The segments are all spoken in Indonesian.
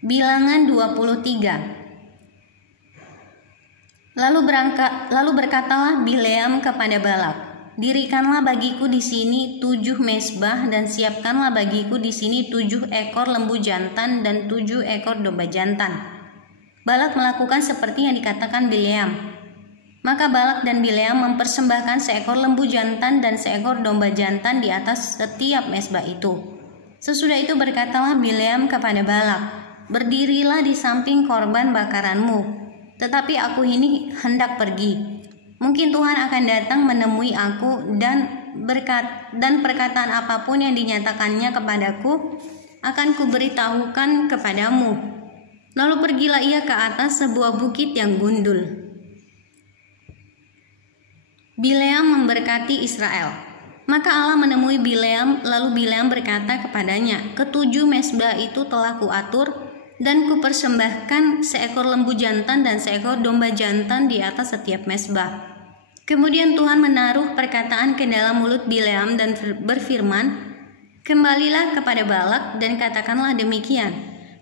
Bilangan 23. Lalu berkatalah Bileam kepada Balak, "Dirikanlah bagiku di sini 7 mezbah dan siapkanlah bagiku di sini 7 ekor lembu jantan dan 7 ekor domba jantan." Balak melakukan seperti yang dikatakan Bileam. Maka Balak dan Bileam mempersembahkan seekor lembu jantan dan seekor domba jantan di atas setiap mezbah itu. Sesudah itu berkatalah Bileam kepada Balak, "Berdirilah di samping korban bakaranmu, tetapi aku ini hendak pergi. Mungkin Tuhan akan datang menemui aku dan perkataan apapun yang dinyatakannya kepadaku akan kuberitahukan kepadamu." Lalu pergilah ia ke atas sebuah bukit yang gundul. Bileam memberkati Israel. Maka Allah menemui Bileam, lalu Bileam berkata kepadanya, "Ketujuh mezbah itu telah kuatur dan kupersembahkan seekor lembu jantan dan seekor domba jantan di atas setiap mezbah." Kemudian Tuhan menaruh perkataan ke dalam mulut Bileam dan berfirman, "Kembalilah kepada Balak dan katakanlah demikian."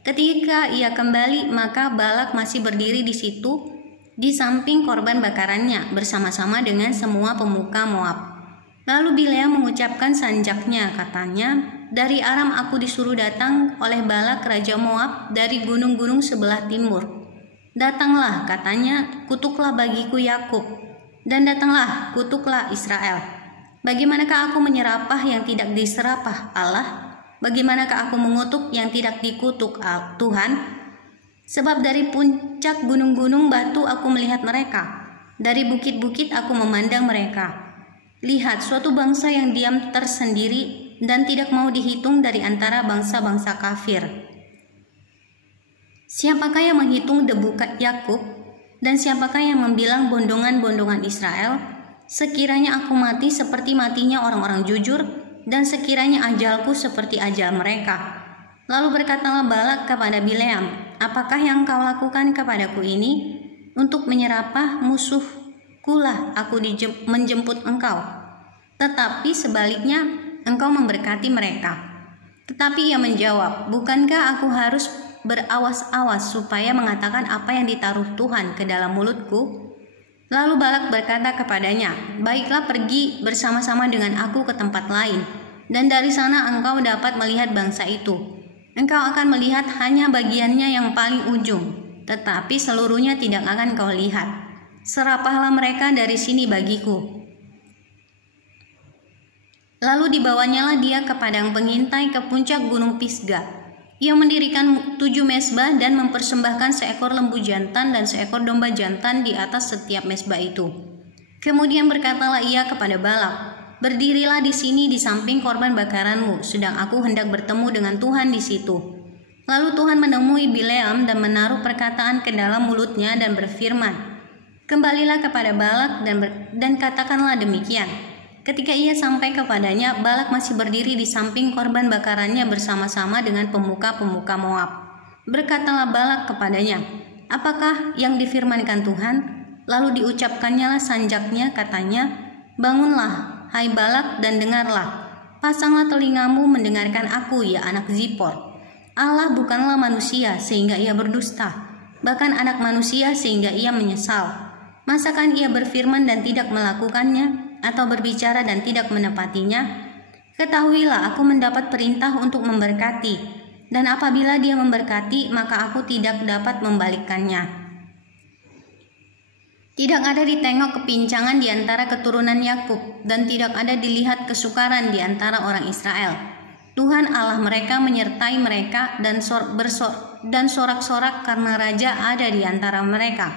Ketika ia kembali, maka Balak masih berdiri di situ di samping korban bakarannya bersama-sama dengan semua pemuka Moab. Lalu Bileam mengucapkan sanjaknya, katanya, "Dari Aram aku disuruh datang oleh Balak raja Moab dari gunung-gunung sebelah timur. Datanglah," katanya, "kutuklah bagiku Yakub, dan datanglah, kutuklah Israel. Bagaimanakah aku menyerapah yang tidak diserapah Allah? Bagaimanakah aku mengutuk yang tidak dikutuk Tuhan? Sebab dari puncak gunung-gunung batu aku melihat mereka, dari bukit-bukit aku memandang mereka. Lihat, suatu bangsa yang diam tersendiri dan tidak mau dihitung dari antara bangsa-bangsa kafir. Siapakah yang menghitung debu Yakub, dan siapakah yang membilang bondongan-bondongan Israel? Sekiranya aku mati seperti matinya orang-orang jujur, dan sekiranya ajalku seperti ajal mereka." Lalu berkatalah Balak kepada Bileam, "Apakah yang kau lakukan kepadaku ini? Untuk menyerapah musuhkulah aku menjemput engkau. Tetapi sebaliknya engkau memberkati mereka." Tetapi ia menjawab, "Bukankah aku harus berawas-awas supaya mengatakan apa yang ditaruh Tuhan ke dalam mulutku?" Lalu Balak berkata kepadanya, "Baiklah, pergi bersama-sama dengan aku ke tempat lain, dan dari sana engkau dapat melihat bangsa itu. Engkau akan melihat hanya bagiannya yang paling ujung, tetapi seluruhnya tidak akan kau lihat. Serapahlah mereka dari sini bagiku." Lalu dibawanyalah dia ke padang pengintai ke puncak gunung Pisga. Ia mendirikan 7 mezbah dan mempersembahkan seekor lembu jantan dan seekor domba jantan di atas setiap mezbah itu. Kemudian berkatalah ia kepada Balak, "Berdirilah di sini di samping korban bakaranmu, sedang aku hendak bertemu dengan Tuhan di situ." Lalu Tuhan menemui Bileam dan menaruh perkataan ke dalam mulutnya dan berfirman, "Kembalilah kepada Balak dan katakanlah demikian." Ketika ia sampai kepadanya, Balak masih berdiri di samping korban bakarannya bersama-sama dengan pemuka-pemuka Moab. Berkatalah Balak kepadanya, "Apakah yang difirmankan Tuhan?" Lalu diucapkannyalah sanjaknya, katanya, "Bangunlah, hai Balak, dan dengarlah. Pasanglah telingamu mendengarkan aku, ya anak Zippor. Allah bukanlah manusia sehingga ia berdusta, bahkan anak manusia sehingga ia menyesal. Masakan ia berfirman dan tidak melakukannya, atau berbicara dan tidak menepatinya? Ketahuilah, aku mendapat perintah untuk memberkati, dan apabila dia memberkati, maka aku tidak dapat membalikkannya. Tidak ada ditengok kepincangan di antara keturunan Yakub, dan tidak ada dilihat kesukaran di antara orang Israel. Tuhan Allah mereka menyertai mereka dan sorak-sorak karena raja ada di antara mereka.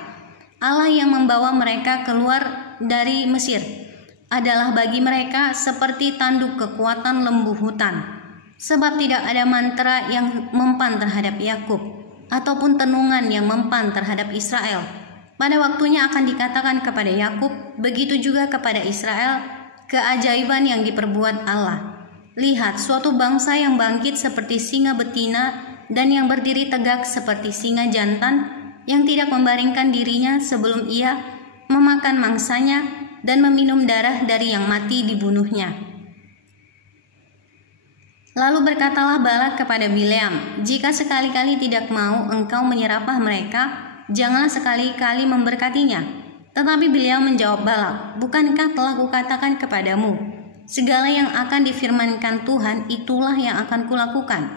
Allah yang membawa mereka keluar dari Mesir adalah bagi mereka seperti tanduk kekuatan lembu hutan. Sebab tidak ada mantra yang mempan terhadap Yakub, ataupun tenungan yang mempan terhadap Israel. Pada waktunya akan dikatakan kepada Yakub, begitu juga kepada Israel, keajaiban yang diperbuat Allah. Lihat, suatu bangsa yang bangkit seperti singa betina dan yang berdiri tegak seperti singa jantan, yang tidak membaringkan dirinya sebelum ia memakan mangsanya dan meminum darah dari yang mati dibunuhnya. Lalu berkatalah Balak kepada Bileam, "Jika sekali-kali tidak mau engkau menyerapah mereka, janganlah sekali-kali memberkatinya." Tetapi Bileam menjawab Balak, "Bukankah telah kukatakan kepadamu, segala yang akan difirmankan Tuhan itulah yang akan kulakukan?"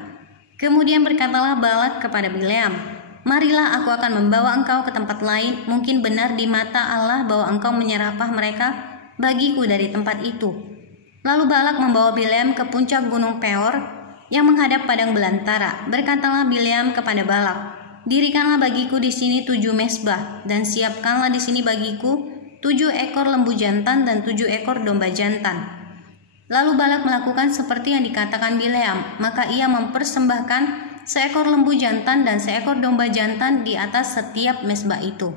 Kemudian berkatalah Balak kepada Bileam, "Marilah aku akan membawa engkau ke tempat lain, mungkin benar di mata Allah bahwa engkau menyerapah mereka bagiku dari tempat itu." Lalu Balak membawa Bileam ke puncak gunung Peor yang menghadap padang belantara. Berkatalah Bileam kepada Balak, "Dirikanlah bagiku di sini 7 mezbah, dan siapkanlah di sini bagiku 7 ekor lembu jantan dan 7 ekor domba jantan." Lalu Balak melakukan seperti yang dikatakan Bileam, maka ia mempersembahkan seekor lembu jantan dan seekor domba jantan di atas setiap mezbah itu.